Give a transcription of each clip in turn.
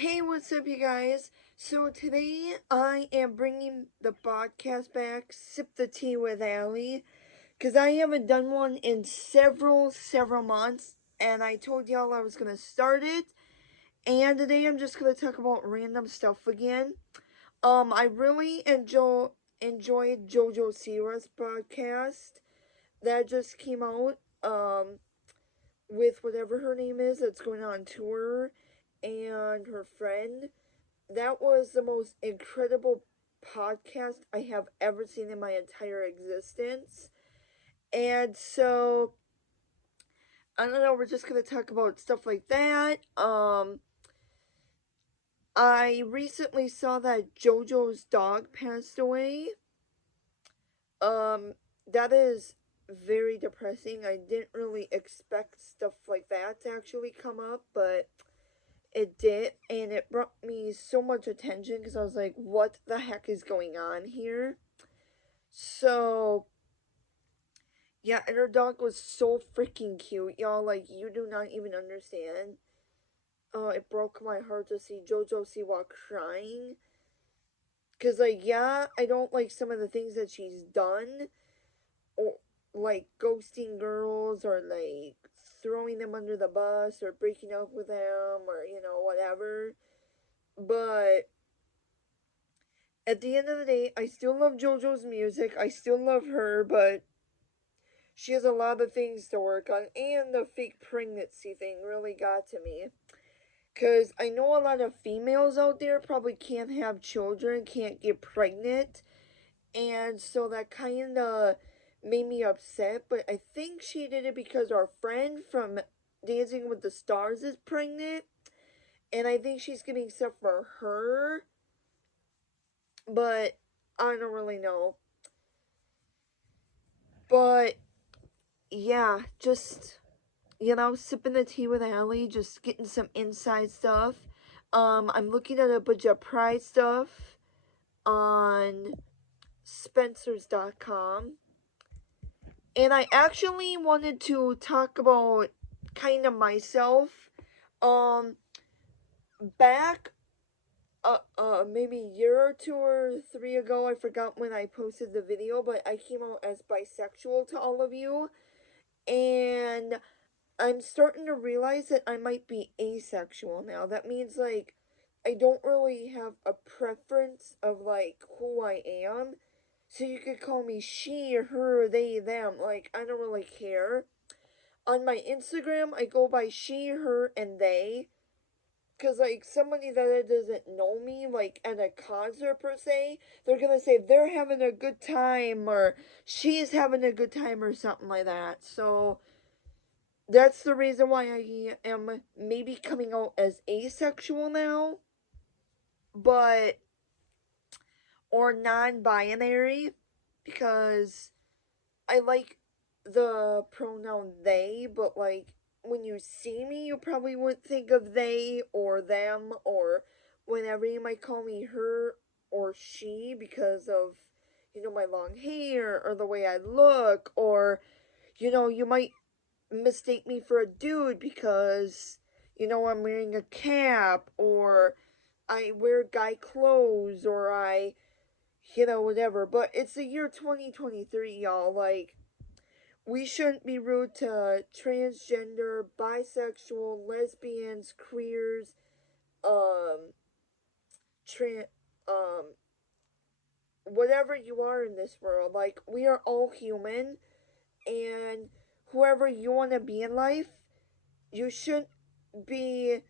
Hey, what's up, you guys? So today I am bringing the podcast back, Sip the Tea with Allie, because I haven't done one in several months, and I told y'all I was gonna start it, and today I'm just gonna talk about random stuff again. I really enjoyed JoJo Siwa's podcast that just came out. With whatever her name is that's going on tour, and her friend. That was the most incredible podcast I have ever seen in my entire existence. And so, I don't know, we're just going to talk about stuff like that. I recently saw that JoJo's dog passed away. Um, that is very depressing. I didn't really expect stuff like that to actually come up, but it did, and it brought me so much attention because I was like, what the heck is going on here? So, yeah, and her dog was so freaking cute, y'all. Like, you do not even understand. It broke my heart to see JoJo Siwa crying. Because, like, yeah, I don't like some of the things that she's done, or like ghosting girls, or like throwing them under the bus, or breaking up with them, or, whatever. But at the end of the day, I still love JoJo's music. I still love her, but she has a lot of things to work on. And the fake pregnancy thing really got to me. Because I know a lot of females out there probably can't have children, can't get pregnant. And so that kind of made me upset. But I think she did it because our friend from Dancing with the Stars is pregnant. And I think she's getting stuff for her. But I don't really know. But yeah, just sipping the tea with Allie, just getting some inside stuff. I'm looking at a bunch of Pride stuff on Spencers.com, and I actually wanted to talk about kind of myself. Um, back maybe a year or two or three ago, I forgot when I posted the video, but I came out as bisexual to all of you, and I'm starting to realize that I might be asexual now. That means, like, I don't really have a preference of, like, who I am. So you could call me she, or her, or they, them. Like, I don't really care. On my Instagram, I go by she, her, and they. Because, like, somebody that doesn't know me, like, at a concert per se, they're gonna say they're having a good time, or she's having a good time, or something like that. So, that's the reason why I am maybe coming out as asexual now, but or non-binary, because I like the pronoun they, but like when you see me, you probably wouldn't think of they or them, or whenever you might call me her or she because of my long hair or the way I look, or you might mistake me for a dude because, I'm wearing a cap, or I wear guy clothes, or whatever. But it's the year 2023, y'all. Like, we shouldn't be rude to transgender, bisexual, lesbians, queers, um, trans, um, whatever you are in this world. Like, we are all human, and whoever you want to be in life, you shouldn't be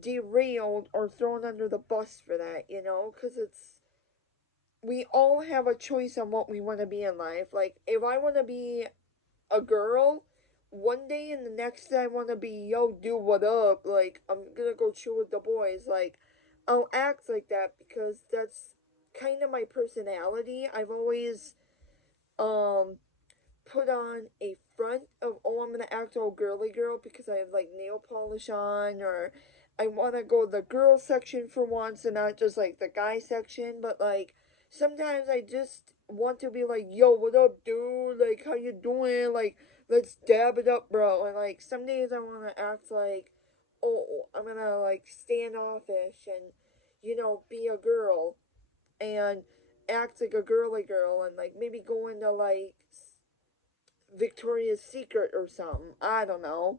derailed or thrown under the bus for that, because we all have a choice on what we want to be in life. Like, if I want to be a girl one day, and the next day I want to be, yo, dude, what up? Like, I'm gonna go chill with the boys. Like, I'll act like that because that's kind of my personality. I've always, um, put on a front of, oh, I'm gonna act all girly girl because I have like nail polish on, or I wanna go to the girl section for once and not just like the guy section. But like, sometimes I just want to be like, yo, what up, dude? Like, how you doing? Like, let's dab it up, bro. And like, some days I wanna act like, oh, I'm gonna like standoffish and, be a girl and act like a girly girl and like maybe go into like Victoria's Secret or something. I don't know.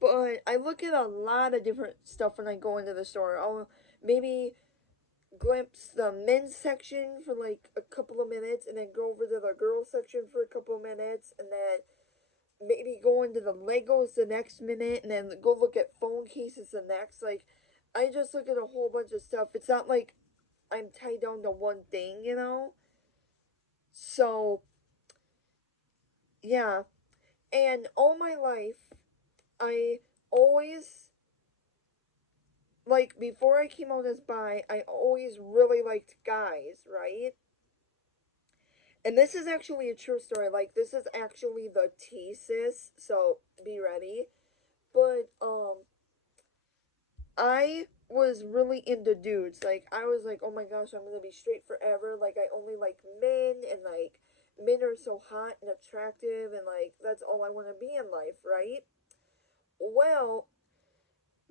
But I look at a lot of different stuff when I go into the store. I'll maybe glimpse the men's section for like a couple of minutes and then go over to the girls section for a couple of minutes and then maybe go into the Legos the next minute and then go look at phone cases the next. Like, I just look at a whole bunch of stuff. It's not like I'm tied down to one thing. So, yeah. And all my life, I always, like, before I came out as bi, I always really liked guys, right? And this is actually a true story. Like, this is actually the thesis, so be ready. But, I was really into dudes. Like, I was like, oh my gosh, I'm gonna be straight forever. Like, I only like men, and like, men are so hot and attractive, and like, that's all I wanna be in life, right? Well,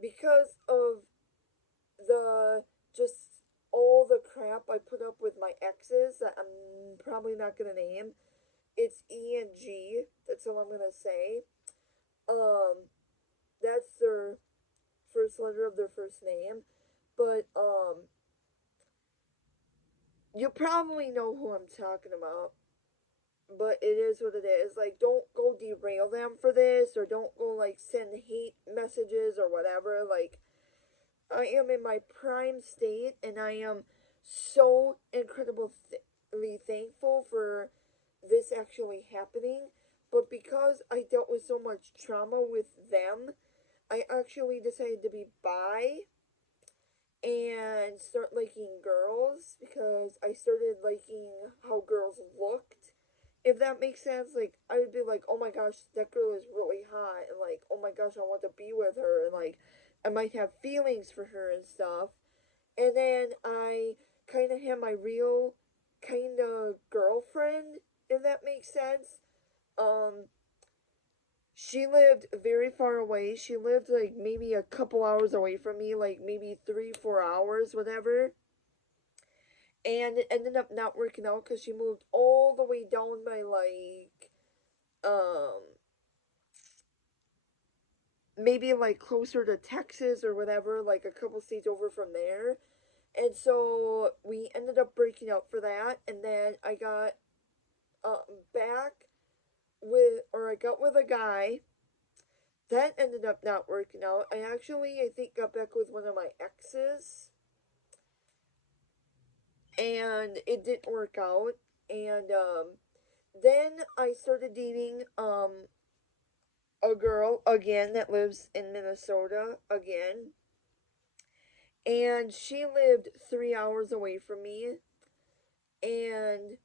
because of the just all the crap I put up with my exes that I'm probably not gonna name, it's E and G. That's all I'm gonna say. Um, that's their first letter of their first name. But you probably know who I'm talking about. But it is what it is. Like, don't go derail them for this, or don't go like send hate messages or whatever. Like, I am in my prime state, and I am so incredibly thankful for this actually happening. But because I dealt with so much trauma with them, I actually decided to be bi and start liking girls because I started liking how girls looked. If that makes sense, like I would be like, oh my gosh, that girl is really hot, and like, oh my gosh, I want to be with her, and like, I might have feelings for her and stuff. And then I kind of had my real kind of girlfriend, if that makes sense. Um, she lived very far away. She lived like maybe a couple hours away from me, like maybe 3, 4 hours, whatever. And it ended up not working out because she moved all the way down by like, um, maybe like closer to Texas or whatever, like a couple states over from there. And so we ended up breaking up for that. And then I got back I got with a guy. That ended up not working out. I think, got back with one of my exes, and it didn't work out. And then I started dating a girl again that lives in Minnesota again, and she lived 3 hours away from me. And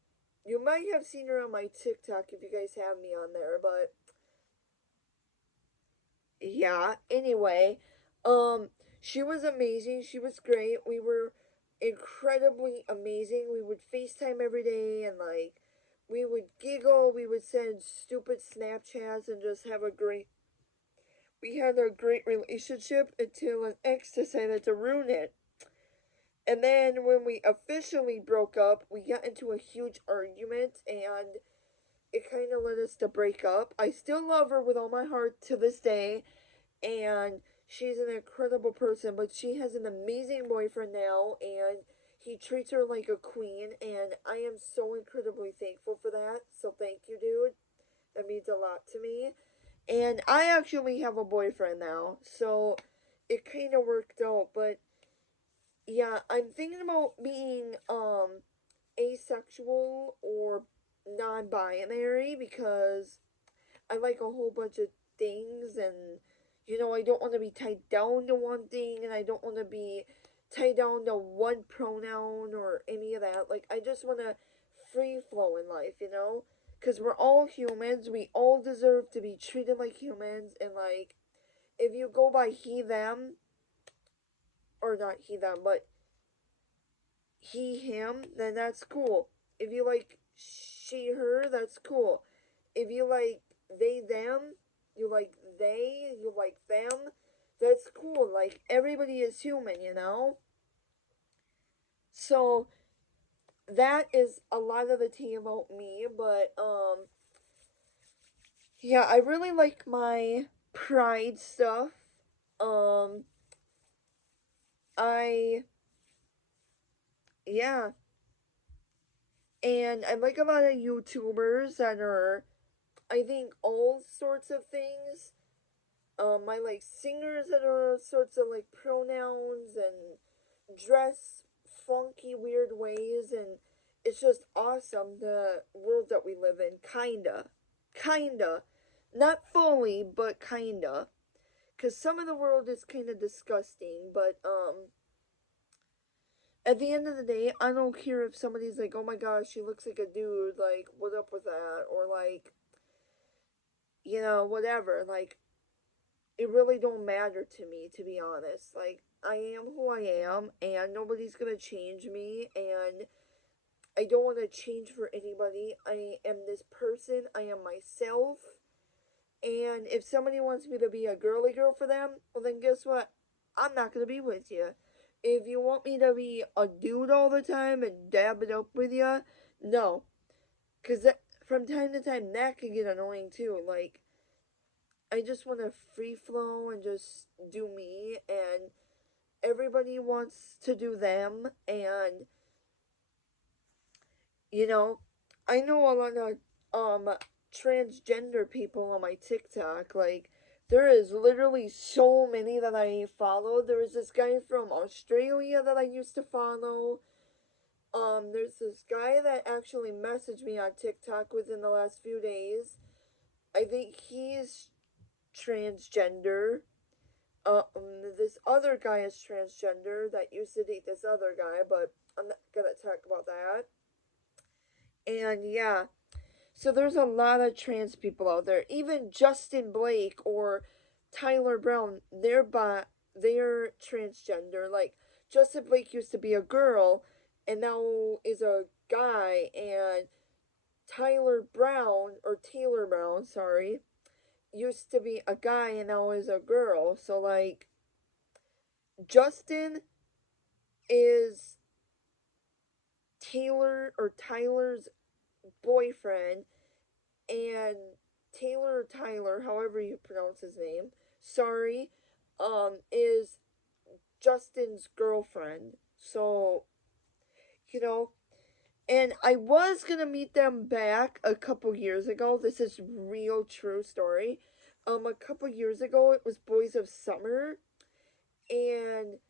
you might have seen her on my TikTok if you guys have me on there, but yeah. Anyway, um, she was amazing. She was great. We were incredibly amazing. We would FaceTime every day and like we would giggle, we would send stupid Snapchats and just have a great we had a great relationship until an ex decided to ruin it. And then when we officially broke up, we got into a huge argument and it kind of led us to break up. I still love her with all my heart to this day, and she's an incredible person, but she has an amazing boyfriend now, and he treats her like a queen, and I am so incredibly thankful for that. So thank you, dude. That means a lot to me. And I actually have a boyfriend now, so it kind of worked out. But yeah, I'm thinking about being asexual or non-binary because I like a whole bunch of things, and I don't want to be tied down to one thing, and I don't want to be tied down to one pronoun or any of that. Like, I just want to free flow in life. Because we're all humans, we all deserve to be treated like humans, and like, if you go by he, them, or not he, them, but he, him, then that's cool. If you like she, her, that's cool. If you like they, them, you like they, you like them. That's cool. Like, everybody is human, you know? So, that is a lot of the tea about me, but, yeah, I really like my pride stuff. Um, I, yeah, and I like a lot of YouTubers that are, I think, all sorts of things. I like singers that are sorts of like pronouns and dress funky weird ways, and it's just awesome the world that we live in. Kinda, not fully, but kinda. Cause some of the world is kind of disgusting, but at the end of the day, I don't care if somebody's like, oh my gosh, she looks like a dude, like, what up with that? Or like, whatever. Like, it really don't matter to me, to be honest. Like, I am who I am, and nobody's gonna change me, and I don't want to change for anybody. I am this person, I am myself, and if somebody wants me to be a girly girl for them, well then guess what? I'm not gonna be with you. If you want me to be a dude all the time and dab it up with you, no. Because from time to time, that can get annoying too. Like, I just want to free flow and just do me, and everybody wants to do them. And you know, I know a lot of transgender people on my TikTok. Like, there is literally so many that I follow. There is this guy from Australia that I used to follow. There's this guy that actually messaged me on TikTok within the last few days. I think he's transgender. This other guy is transgender that used to date this other guy, but I'm not gonna talk about that. And yeah, so there's a lot of trans people out there. Even Justin Blake or Tyler Brown, they're transgender. Like, Justin Blake used to be a girl and now is a guy, and Taylor Brown, sorry, used to be a guy and now is a girl. So like, Justin is Tyler's boyfriend, and Tyler, however you pronounce his name, sorry, is Justin's girlfriend. So, you know, and I was gonna meet them back a couple years ago. This is real true story. A couple years ago, it was Boys of Summer, and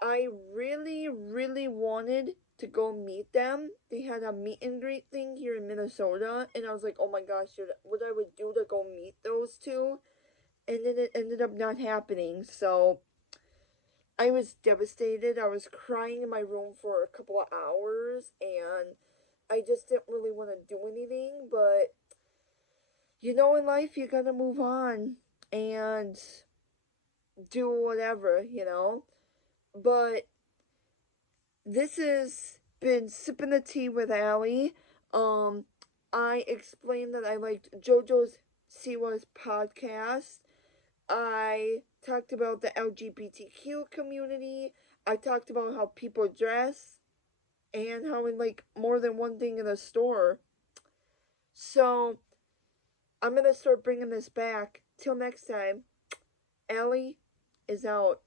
I really, really wanted to go meet them. They had a meet and greet thing here in Minnesota, and I was like, oh my gosh, what I would do to go meet those two, and then it ended up not happening. So I was devastated. I was crying in my room for a couple of hours, and I just didn't really want to do anything. But in life, you gotta move on and do whatever. But this has been Sipping the Tea with Allie. Um, I explained that I liked JoJo's Siwa's podcast. I talked about the LGBTQ community. I talked about how people dress and how in like more than one thing in a store. So I'm gonna start bringing this back. Till next time, Allie is out.